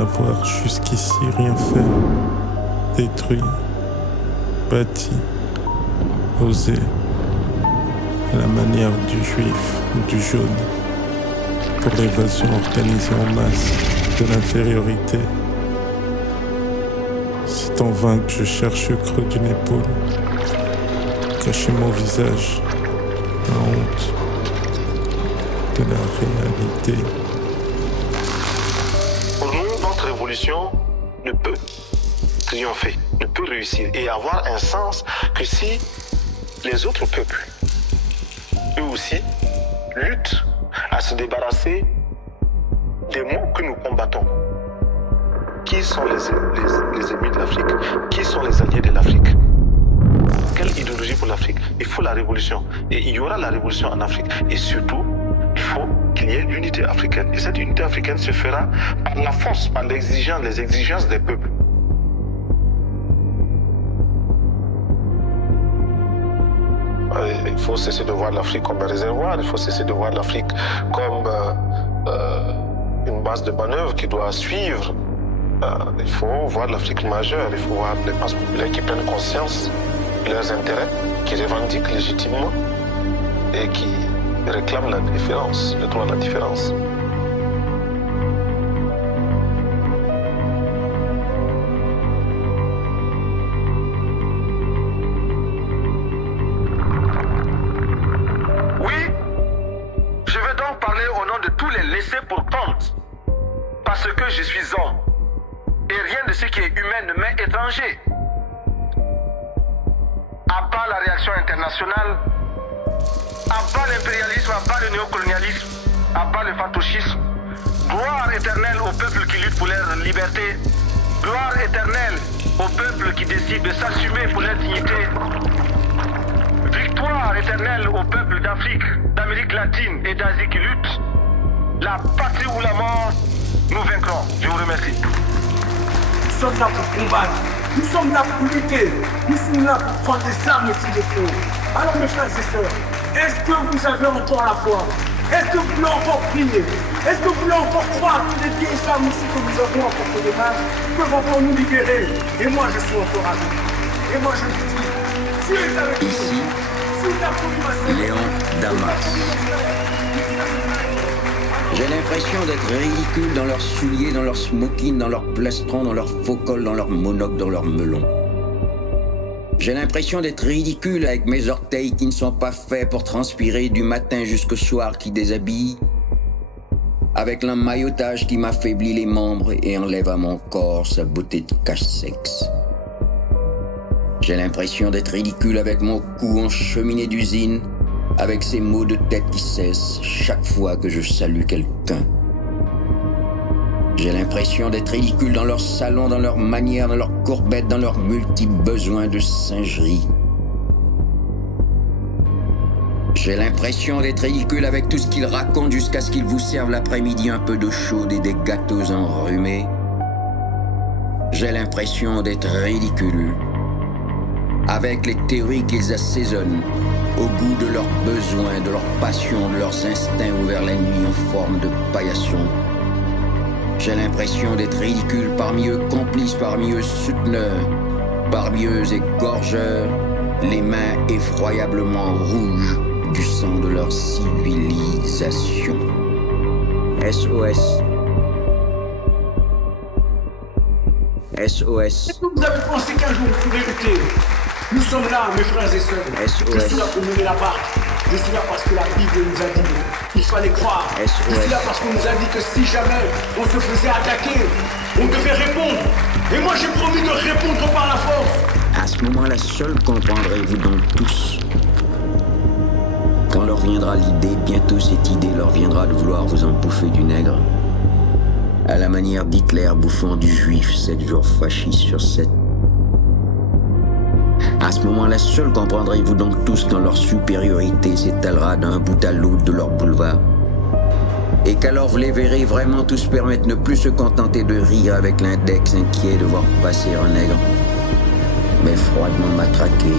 n'avoir jusqu'ici rien fait, détruit, bâti, osé, à la manière du juif ou du jaune, pour l'évasion organisée en masse de l'infériorité. C'est en vain que je cherche le creux d'une épaule, cacher mon visage, la honte de la réalité. Pour nous, notre révolution ne peut triompher, ne peut réussir et avoir un sens que si les autres peuples, eux aussi, luttent à se débarrasser des maux que nous combattons. Qui sont les ennemis de l'Afrique? Qui sont les alliés de l'Afrique? Quelle idéologie pour l'Afrique? Il faut la révolution. Et il y aura la révolution en Afrique. Et surtout, il faut qu'il y ait l'unité africaine. Et cette unité africaine se fera par la force, par les exigences des peuples. Il faut cesser de voir l'Afrique comme un réservoir. Il faut cesser de voir l'Afrique comme une base de manœuvre qui doit suivre. Il faut voir l'Afrique majeure. Il faut voir les masses populaires qui prennent conscience de leurs intérêts, qui revendiquent légitimement et qui réclament la différence, le droit à la différence. Parce que je suis homme et rien de ce qui est humain ne m'est étranger. À part la réaction internationale, à part l'impérialisme, à part le néocolonialisme, à part le fantoschisme, gloire éternelle aux peuples qui luttent pour leur liberté, gloire éternelle aux peuples qui décident de s'assumer pour leur dignité, victoire éternelle aux peuples d'Afrique, d'Amérique latine et d'Asie qui luttent. La patrie ou la mort, nous vaincrons. Je vous remercie. Nous sommes là pour combattre. Nous sommes là pour lutter. Nous sommes là pour prendre des armes s'il le faut. Alors mes frères et sœurs, est-ce que vous avez encore la foi? Est-ce que vous voulez encore prier? Est-ce que vous voulez encore croire que les vieilles femmes ici que nous avons encore pour des mains peuvent encore nous libérer? Et moi je suis encore avec vous. Et moi je vous dis, Dieu est avec nous. Ici, Léon Damas. J'ai l'impression d'être ridicule dans leurs souliers, dans leurs smokings, dans leurs plastrons, dans leurs faux cols, dans leurs monocs, dans leurs melons. J'ai l'impression d'être ridicule avec mes orteils qui ne sont pas faits pour transpirer du matin jusqu'au soir qui déshabille, avec l'emmaillotage qui m'affaiblit les membres et enlève à mon corps sa beauté de cache-sexe. J'ai l'impression d'être ridicule avec mon cou en cheminée d'usine, avec ces maux de tête qui cessent chaque fois que je salue quelqu'un. J'ai l'impression d'être ridicule dans leur salon, dans leur manière, dans leurs courbettes, dans leurs multi-besoins de singerie. J'ai l'impression d'être ridicule avec tout ce qu'ils racontent jusqu'à ce qu'ils vous servent l'après-midi un peu d'eau chaude et des gâteaux enrhumés. J'ai l'impression d'être ridicule avec les théories qu'ils assaisonnent au goût de leurs besoins, de leurs passions, de leurs instincts ouverts la nuit en forme de paillasson. J'ai l'impression d'être ridicule parmi eux, complices parmi eux, souteneurs, parmi eux, égorgeurs, les mains effroyablement rouges du sang de leur civilisation. SOS. SOS. Est-ce que vous avez pensé qu'un jour vous pouvez lutter? Nous sommes là, mes frères et sœurs. SOS. Je suis là pour mener la barque. Je suis là parce que la Bible nous a dit qu'il fallait croire. SOS. Je suis là parce qu'on nous a dit que si jamais on se faisait attaquer, on devait répondre. Et moi j'ai promis de répondre par la force. À ce moment-là, seul comprendrez-vous donc tous. Quand leur viendra l'idée, bientôt cette idée leur viendra de vouloir vous en bouffer du nègre. À la manière d'Hitler bouffant du juif 7 jours fascistes sur 7. À ce moment-là, seul comprendrez-vous donc tous quand leur supériorité s'étalera d'un bout à l'autre de leur boulevard. Et qu'alors vous les verrez vraiment tous permettre ne plus se contenter de rire avec l'index inquiet de voir passer un nègre, mais froidement matraquer,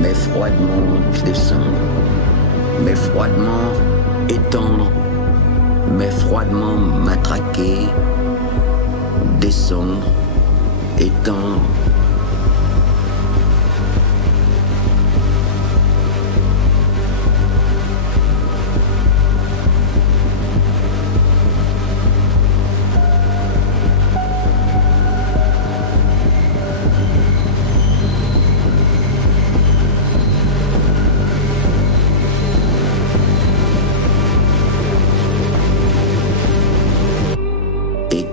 mais froidement descendre, mais froidement étendre, mais froidement matraquer, descendre, étendre.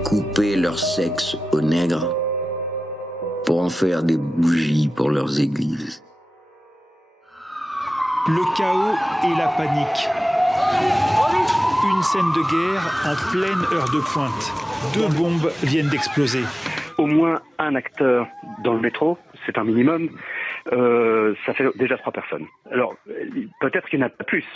Couper leur sexe aux nègres pour en faire des bougies pour leurs églises. Le chaos et la panique. Une scène de guerre en pleine heure de pointe. 2 bombes viennent d'exploser. Au moins un acteur dans le métro, c'est un minimum. Ça fait déjà 3 personnes. Alors, peut-être qu'il n'y en a pas plus.